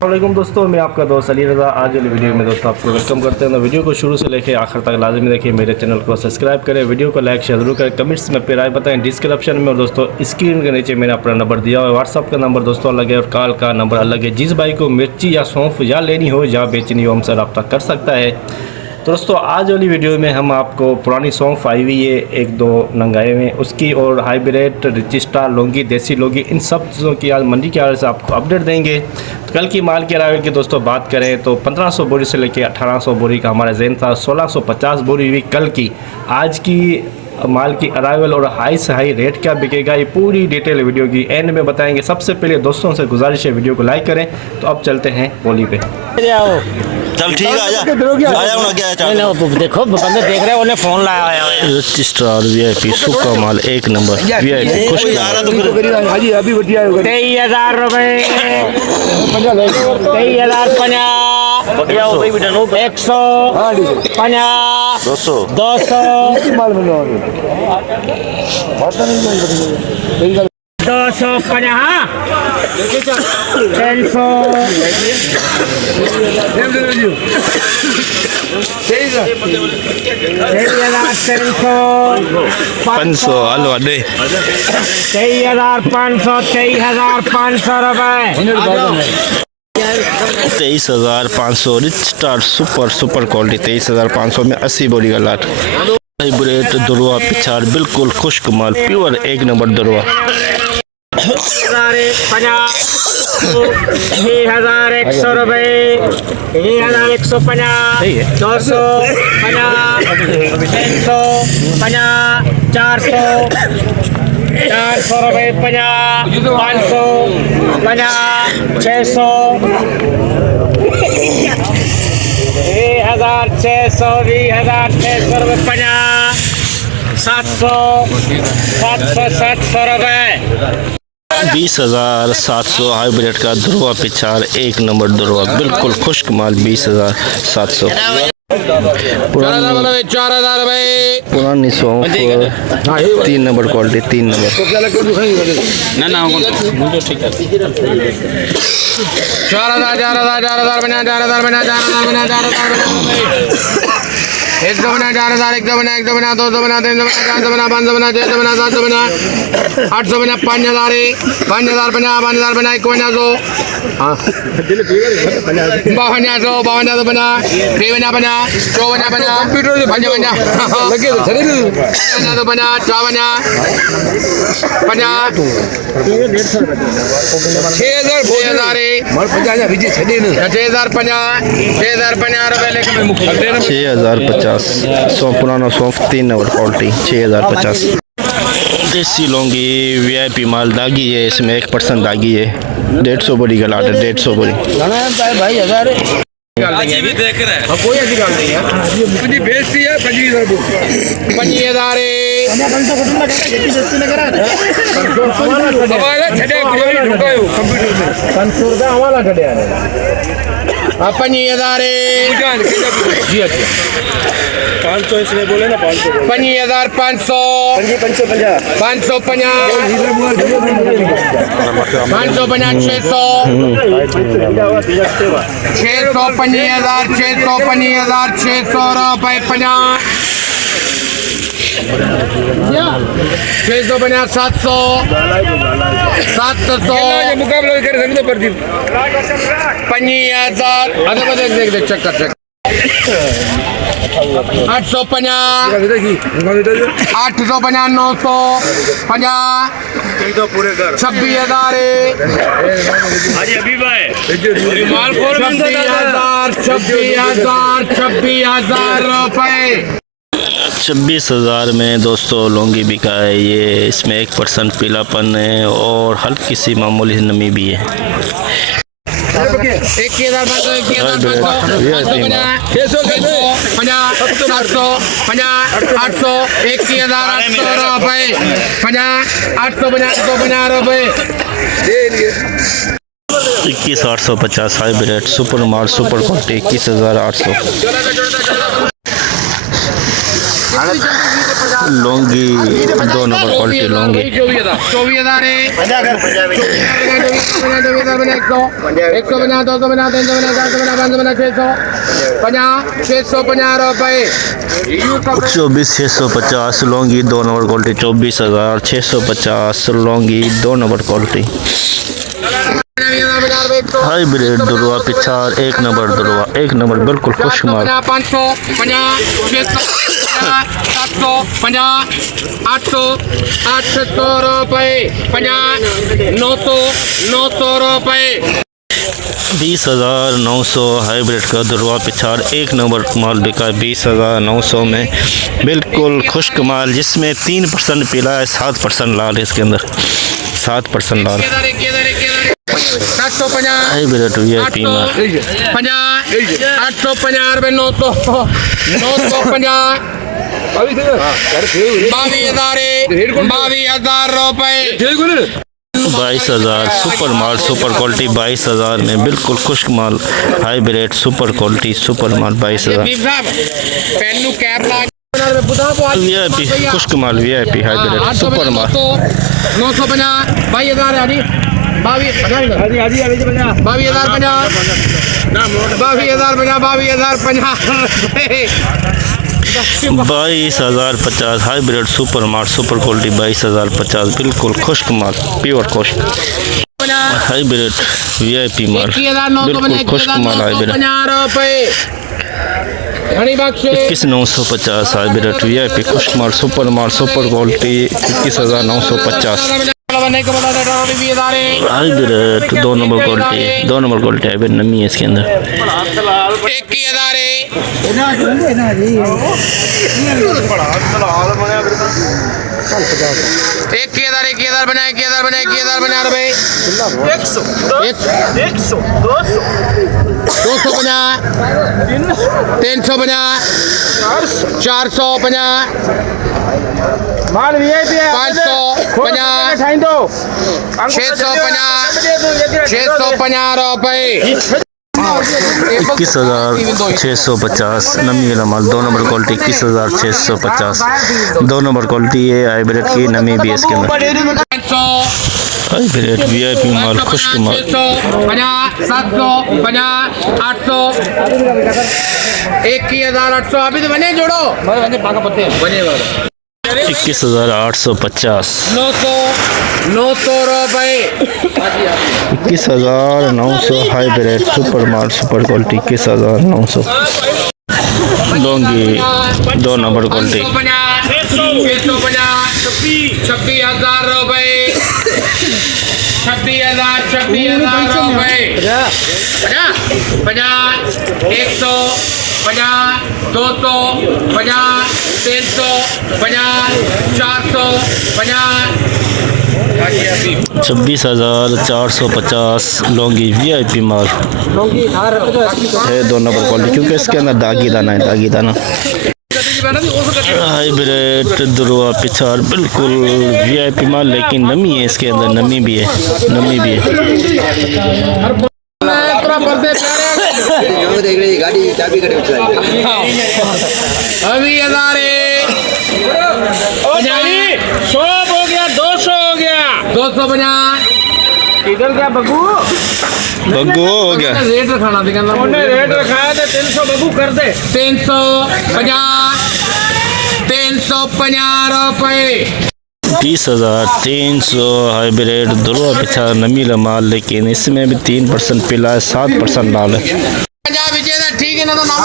वालेकुम दोस्तों, मैं आपका दोस्त अली रज़ा। आज वाली वीडियो में दोस्तों आपको वेलकम करते हैं। तो वीडियो को शुरू से लेकर आखिर तक लाजमी देखिए। मेरे चैनल को सब्सक्राइब करें, वीडियो को लाइक शेयर जरूर करें, कमेंट्स में अपनी राय बताएं डिस्क्रिप्शन में। और दोस्तों स्क्रीन के नीचे मैंने अपना नंबर दिया हुआ है, व्हाट्सअप का नंबर दोस्तों अलग है और कॉल का नंबर अलग है। जिस भाई को मिर्ची या सौंफ या लेनी हो या बेचनी हो हमसे रब्ता कर सकता है। तो दोस्तों आज वाली वीडियो में हम आपको पुरानी सौंफ आई हुई है, एक दो नंगाए में उसकी, और हाइब्रिड रजिस्ट्रा लौंगी, देसी लौंगी, इन सब चीज़ों की आज मंडी के हवाले से आपको अपडेट देंगे। तो कल की माल के अराइवल की दोस्तों बात करें तो 1500 बोरी से लेकर 1800 बोरी का हमारा जहन था। 1650 बोरी हुई कल की। आज की माल की अराइवल और हाई से हाई रेट क्या बिकेगा, ये पूरी डिटेल वीडियो की एंड में बताएंगे। सबसे पहले दोस्तों से गुजारिश है वीडियो को लाइक करें। तो अब चलते हैं बोली पे। चल ठीक है, आजा ना क्या है। देखो बंदे देख रहे हैं, उन्हें फोन लाया है। रजिस्ट्रार वीआईपी सुक्का माल एक नंबर वीआईपी खुश हाजी अभी 23,000 रुपए, 23,050, 150, 200, 250, 500 हलवा दे 23,500, 23,500 रुपए, 23,500 रिच स्टार सुपर क्वालिटी 23,500 में 80 बोरी का लाट। हाइब्रिड दुरवा पिछाड़ बिल्कुल खुश्क माल प्योर एक नंबर दुरवा। 6,100 रुपए, 6,150, 250, 350, 400, 400 रुपए, 50, 500, 50, 600, 1,600, 20,600 रुपए, 50, 700, 700 रुपए, 20,700 हाइब्रिड का दुरवा पिछाड़ एक नंबर दुरवा बिल्कुल खुश्क माल 20,700। 4,000 रुपए, पुरानी सौंफ 3 नंबर क्वालिटी 3 नंबर। 4,000 बना, 1 दो बना, 4,000, 1 दो बना, 1 दो बना, 2 दो बना, 3 दो बना, 4 दो बना, 5 दो बना, 6 दो बना, 7 दो बना, 8 दो बना, 5,000, 5,000 बना, 5,000 बना, 51,000, 52,000, 52,000 बना, 53 बना, 54 बना, 55 बना, 52,000 बना, 54, 50, 6,050 सौ पुराना सौंफ 3 नंबर क्वालिटी 6,050। देसी लौंगी वीआईपी माल दागी है, इसमें 1% दागी है। 150 बोरी का लाट है, 150 बोरी। अजी भी देख रहे हैं। कोई ऐसी बात नहीं है। मुझे बेचती है 25,000 500 इसने बोले ना, 5,000, 500, 550, 550, 650, 600 रुपए, 50, 650, 700, 700 मुकाबला कर सकते पर दिन 5,000 देख चेक कर 850, 850, 950, 26,000, 26,000 रुपए। 26,000 में दोस्तों लौंगी बिका है ये। इसमें 1% पीलापन है और हल्की सी मामूली नमी भी है। 21,000, 800 रुपए, 850 रुपए, 21,850 हाइब्रिड सुपर माल सुपर क्वालिटी 21,800। लौंगी 2 नंबर क्वालिटी लौंगी 24,000 है 24,000 बना 150 250 350 रुपए 24,650 लौंगी 2 नंबर क्वालिटी 24,650 लौंगी 2 नंबर क्वालिटी हाइब्रिड दुरवा पिछार 1 नंबर दुरवा 1 नंबर बिल्कुल खुशमाल 800 रुपए 900 रुपए 20,900 हाइब्रिड का दुरवा पिछार 1 नंबर माल बिका है 20,900 में बिल्कुल खुश्क माल जिसमें 3% पीला है 7% लाल है इसके अंदर 7% लाल हाइब्रिड VIP माल 850 रुपए 950 22,000 रुपए 22,000 सुपर माल सुपर क्वालिटी 22,000 में बिल्कुल खुश्क माल हाइब्रिड सुपर क्वालिटी सुपर माल 22,000 VIP खुश्क माल VIP हाइब्रिड सुपर माल 950 22,050 हाइब्रिड सुपर माल सुपर क्वालिटी 22,050 बिल्कुल खुश्क माल प्योर खुश्क हाइब्रिड VIP माल बिल्कुल खुश्क माल हाइब्रिड 21,950 हाइब्रिड VIP खुश्क माल super quality 21,950 hybrid 2 number quality hybrid नमी है इसके अंदर 1,000 बना 1,000 बना रुपए 100 200 350 450 माल VIP है 650 रुपए 21,650 नमी वाला माल 2 नंबर क्वालिटी 21,650 2 नंबर क्वालिटी है हाइब्रिड की नमी भी है इसके अंदर हाइब्रिड VIP माल खुश्क माल 1,800 अभी तो बने जोड़ो 21,850 900 रुपए 21,900 हाइब्रिड सुपर माल सुपर क्वालिटी 21,900 लौंगी 2 नंबर क्वालिटी 26,000 रुपए 26,000 रुपए 50 100 50 200 50 350 400 26,450 लौंगी VIP माल है 2 नंबर क्वालिटी क्योंकि इसके अंदर दागी दाना है दागी दाना हाइब्रिड दुरवा पिछाड़ बिल्कुल VIP माल लेकिन नमी है इसके अंदर नमी भी है गाड़ी चाबी कटे अभी 100 हो गया 200 हो गया 250 इधर क्या बग्गू हो गया रेट रखाना थी कहना उन्होंने रेट रखाया था 300 बग्गू कर दे 350 रुपए 20,300 हाइब्रिड दुरवा पिछाड़ नमी वाला माल लेकिन इसमें भी 3% पीला है 7% लाल है ठीक है ना तो नाम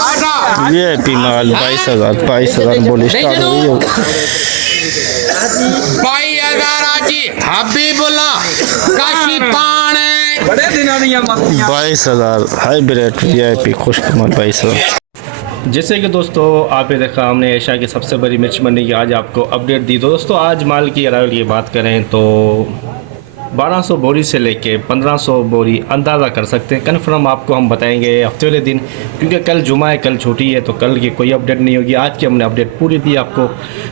VIP माल 22,000 बोली स्टार्ट हो रही है 22,000 आजी हबीबुल्ला काशी पान बड़े दिनों दी 22,000 हाइब्रिड VIP खुश्क माल 22,000 जैसे कि दोस्तों आपने देखा हमने एशिया की सबसे बड़ी मिर्च मंडी की आज आपको अपडेट दी। तो दोस्तों आज माल की अरावल की बात करें तो 1200 बोरी से लेके 1500 बोरी अंदाज़ा कर सकते हैं। कन्फर्म आपको हम बताएंगे हफ्ते वाले दिन, क्योंकि कल जुमा है, कल छुट्टी है, तो कल की कोई अपडेट नहीं होगी। आज की हमने अपडेट पूरी दी आपको।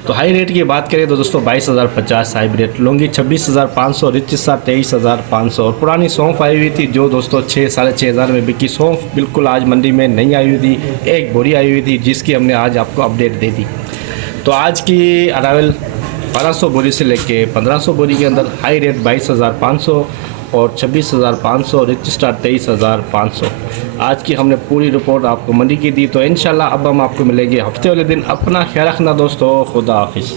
तो हाई रेट की बात करें तो दोस्तों 22,050 हाइब्रिड लौंगी 26,500, रिच सा 23,500 और पुरानी सौंफ आई हुई थी जो दोस्तों 6-6,500 में बिकी। सौंफ बिल्कुल आज मंडी में नहीं आई हुई थी, एक बोरी आई हुई थी जिसकी हमने आज आपको अपडेट दे दी। तो आज की अरावल 1200 बोरी से लेके 1500 बोरी के अंदर हाई रेट 22,500 और 26,500 और रिच स्टार 23,500। आज की हमने पूरी रिपोर्ट आपको मंडी की दी। तो इंशाल्लाह अब हम आपको मिलेंगे हफ्ते वाले दिन। अपना ख्याल रखना दोस्तों, खुदा हाफिज़।